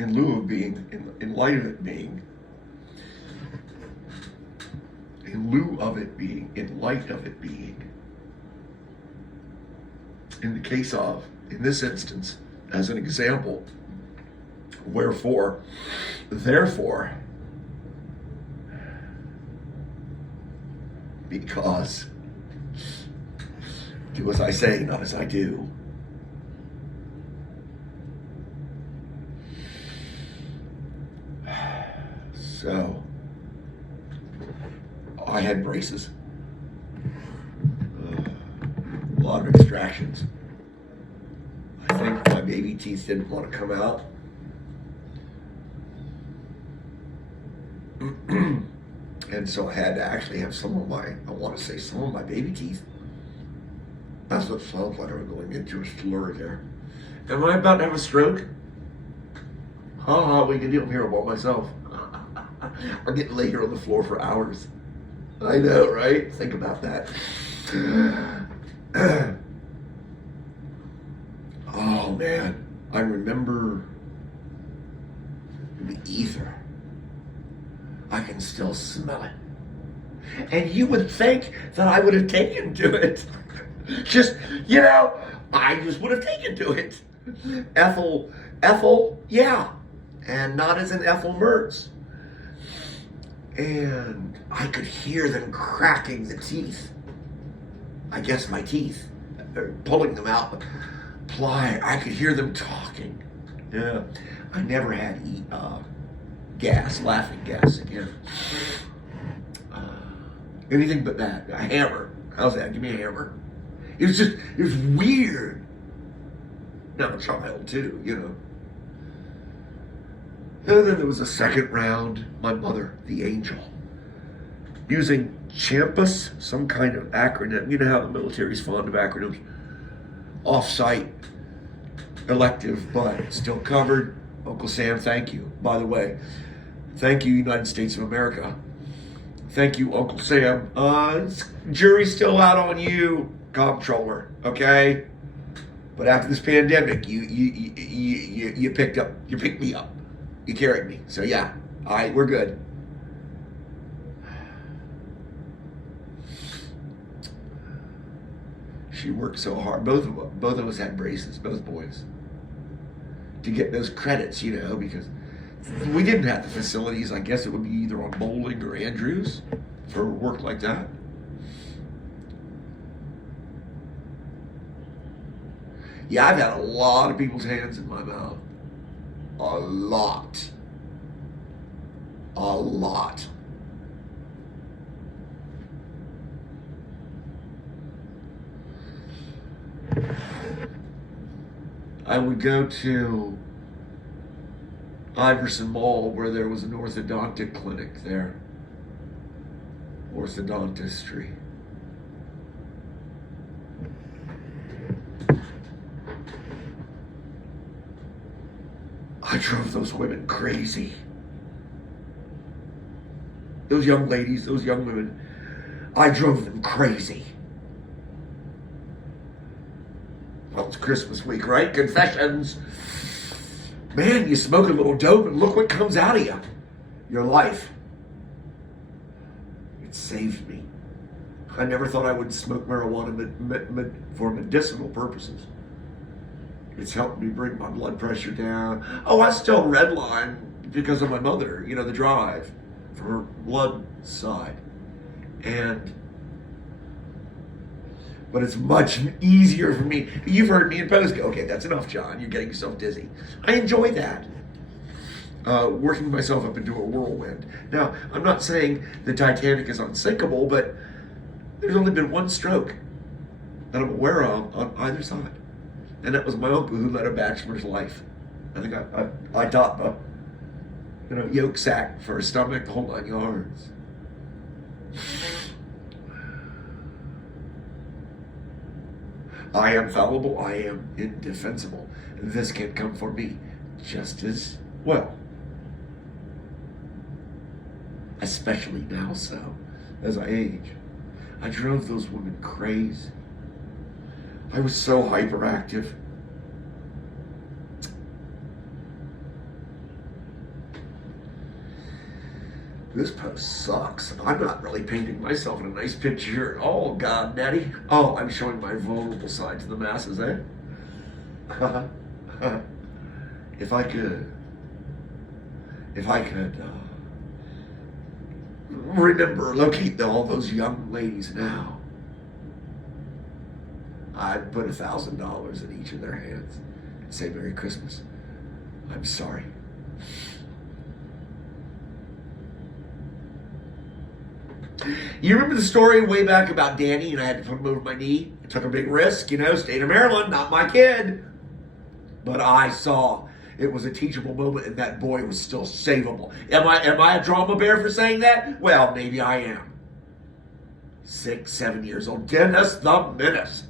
in lieu of being, in light of it being, in lieu of it being, in light of it being, in the case of, in this instance, as an example, wherefore, therefore, because, do as I say, not as I do. So, I had braces. A lot of extractions. I think my baby teeth didn't want to come out. And so I had to actually have some of my, I want to say some of my baby teeth. That's what it sounds like. I'm going into a slur there. Am I about to have a stroke? We can deal here about myself. I'm getting lay here on the floor for hours. I know, right? Think about that. Oh man, I remember the ether. I can still smell it. And you would think that I would have taken to it. Just, I just would have taken to it. Ethel, yeah. And not as in Ethel Mertz. And I could hear them cracking the teeth. I guess my teeth, pulling them out, I could hear them talking. Yeah, I never had laughing gas again. Anything but that. A hammer. How's that? Give me a hammer. It was weird. Now I'm a child too, And then there was a second round. My mother, the angel, using Champus, some kind of acronym. You know how the military's fond of acronyms. Off-site, elective, but still covered. Uncle Sam, thank you. By the way, thank you, United States of America. Thank you, Uncle Sam. Jury's still out on you, comptroller. Okay, but after this pandemic, you picked me up. You carried me. So yeah, all right, we're good. She worked so hard. Both of us had braces, both boys, to get those credits, because we didn't have the facilities. I guess it would be either on Bowling or Andrews for work like that. Yeah, I've had a lot of people's hands in my mouth. A lot. I would go to Iverson Mall where there was an orthodontic clinic there. Orthodontistry. I drove those women crazy. Those young ladies, those young women, I drove them crazy. Well, it's Christmas week, right? Confessions. Man, you smoke a little dope and look what comes out of you. Your life. It saved me. I never thought I would smoke marijuana for medicinal purposes. It's helped me bring my blood pressure down. Oh, I still redline because of my mother, the drive for her blood side. But it's much easier for me. You've heard me in post go, okay, that's enough, John. You're getting yourself dizzy. I enjoy that. Working myself up into a whirlwind. Now, I'm not saying the Titanic is unsinkable, but there's only been one stroke that I'm aware of on either side. And that was my uncle who led a bachelor's life. I think I taught the yolk sack for a stomach, the whole 9 yards. I am fallible, I am indefensible. This can come for me just as well. Especially now so, as I age. I drove those women crazy. I was so hyperactive. This post sucks. I'm not really painting myself in a nice picture. Oh, God, Daddy. Oh, I'm showing my vulnerable side to the masses, eh? If I could locate all those young ladies now, I'd put $1,000 in each of their hands and say, Merry Christmas. I'm sorry. You remember the story way back about Danny and I had to put him over my knee? I took a big risk, state of Maryland, not my kid. But I saw it was a teachable moment and that boy was still savable. Am I a drama bear for saying that? Well, maybe I am. 6, 7 years old. Dennis the Menace.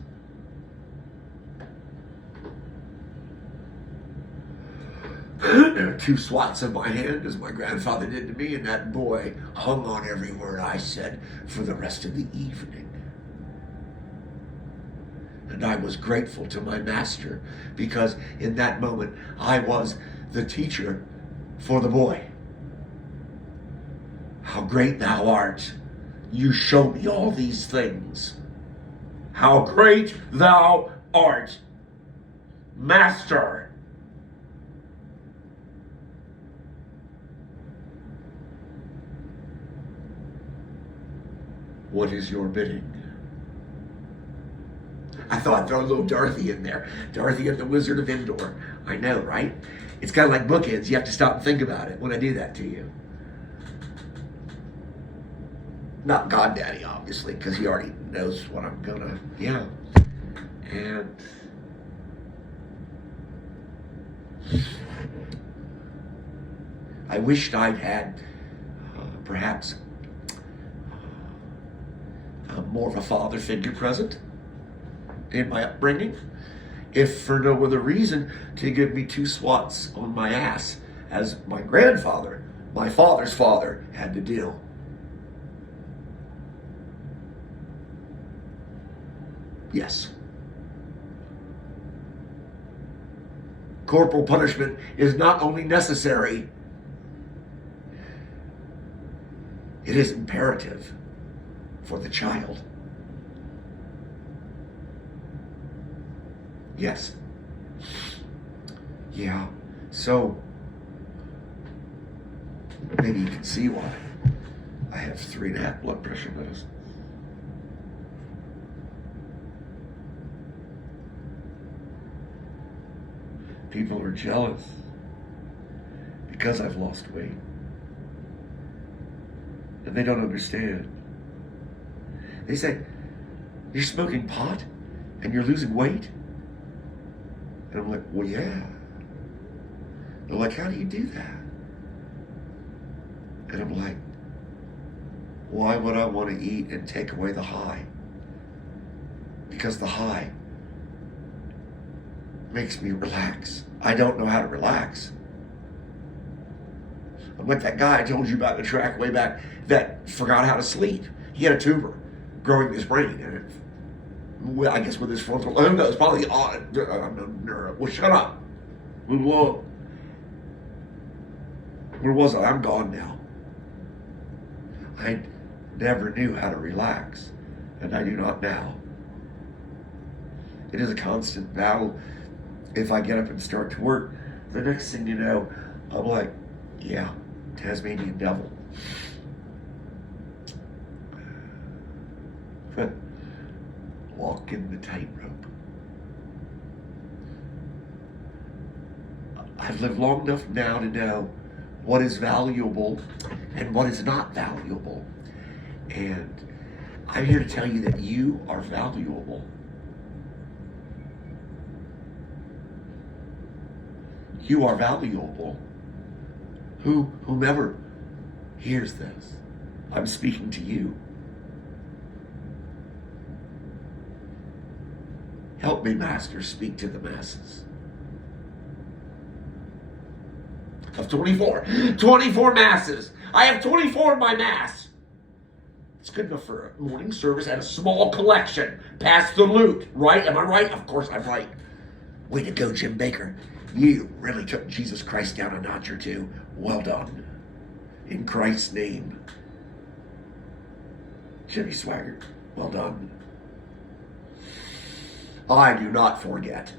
Two swats of my hand, as my grandfather did to me, and that boy hung on every word I said for the rest of the evening. And I was grateful to my master because in that moment I was the teacher for the boy. How great thou art. You show me all these things. How great thou art, Master. What is your bidding? I thought I'd throw a little Dorothy in there. Dorothy and the Wizard of Endor. I know, right? It's kind of like bookends. You have to stop and think about it when I do that to you. Not Goddaddy, obviously, because he already knows what I'm gonna, And I wished I'd had perhaps more of a father figure present in my upbringing, if for no other reason to give me 2 swats on my ass as my grandfather, my father's father, had to do. Yes. Corporal punishment is not only necessary, it is imperative for the child. Yes. Yeah. So, maybe you can see why I have 3.5 blood pressure medicine. People are jealous because I've lost weight. And they don't understand. They say, you're smoking pot and you're losing weight? And I'm like, well, yeah. They're like, how do you do that? And I'm like, why would I want to eat and take away the high? Because the high makes me relax. I don't know how to relax. I'm like that guy I told you about in the track way back that forgot how to sleep. He had a tumor growing in his brain, and it, I guess with his frontal lobe, it's probably odd. I'm no neuro. Well, shut up. Move along. Where was I? I'm gone now. I never knew how to relax, and I do not now. It is a constant battle. If I get up and start to work, the next thing you know, I'm like, yeah, Tasmanian devil. Walking the tightrope. I've lived long enough now to know what is valuable and what is not valuable. And I'm here to tell you that you are valuable. You are valuable. Whomever hears this, I'm speaking to you. Help me, Master, speak to the masses. Of 24 masses. I have 24 in my mass. It's good enough for a morning service and a small collection. Pass the loot, right? Am I right? Of course I'm right. Way to go, Jim Baker. You really took Jesus Christ down a notch or two. Well done. in Christ's name. Jimmy Swaggart, well done. I do not forget.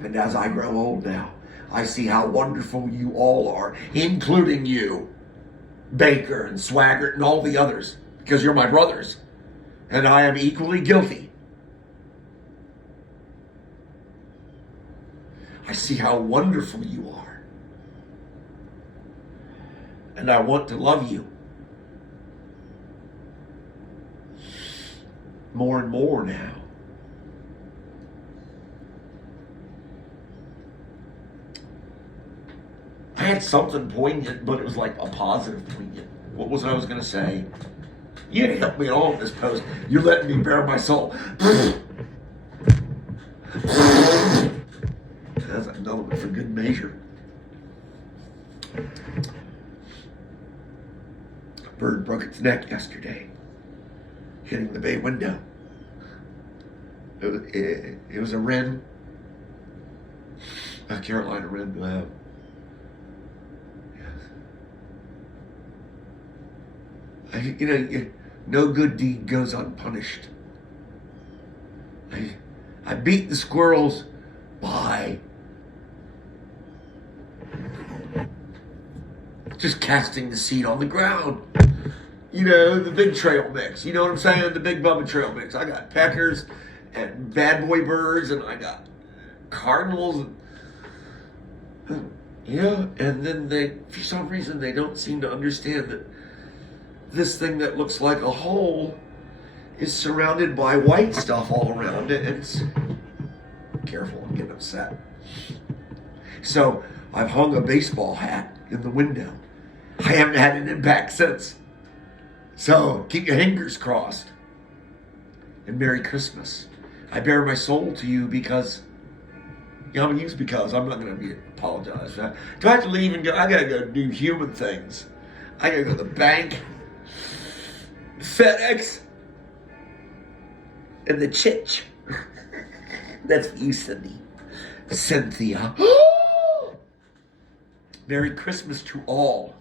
And as I grow old now, I see how wonderful you all are, including you, Baker and Swaggart and all the others, because you're my brothers, and I am equally guilty. I see how wonderful you are, and I want to love you more and more now. I had something poignant, but it was like a positive poignant. What was I was going to say? You didn't help me at all in this post. You're letting me bare my soul. That's another one for good measure. A bird broke its neck yesterday, hitting the bay window. It was a wren, a Carolina wren. No good deed goes unpunished. I beat the squirrels by just casting the seed on the ground. The big trail mix. You know what I'm saying? The big Bubba trail mix. I got peckers and bad boy birds, and I got cardinals. And then for some reason, they don't seem to understand that this thing that looks like a hole is surrounded by white stuff all around it, and it's... Careful, I'm getting upset. So I've hung a baseball hat in the window. I haven't had an impact since. So keep your fingers crossed. And Merry Christmas. I bare my soul to you because... I'm going to use because. I'm not going to apologize for that. Do I have to leave and go? I got to go do human things. I got to go to the bank, FedEx, and the chitch. That's for you, Cindy. Cynthia. Merry Christmas to all.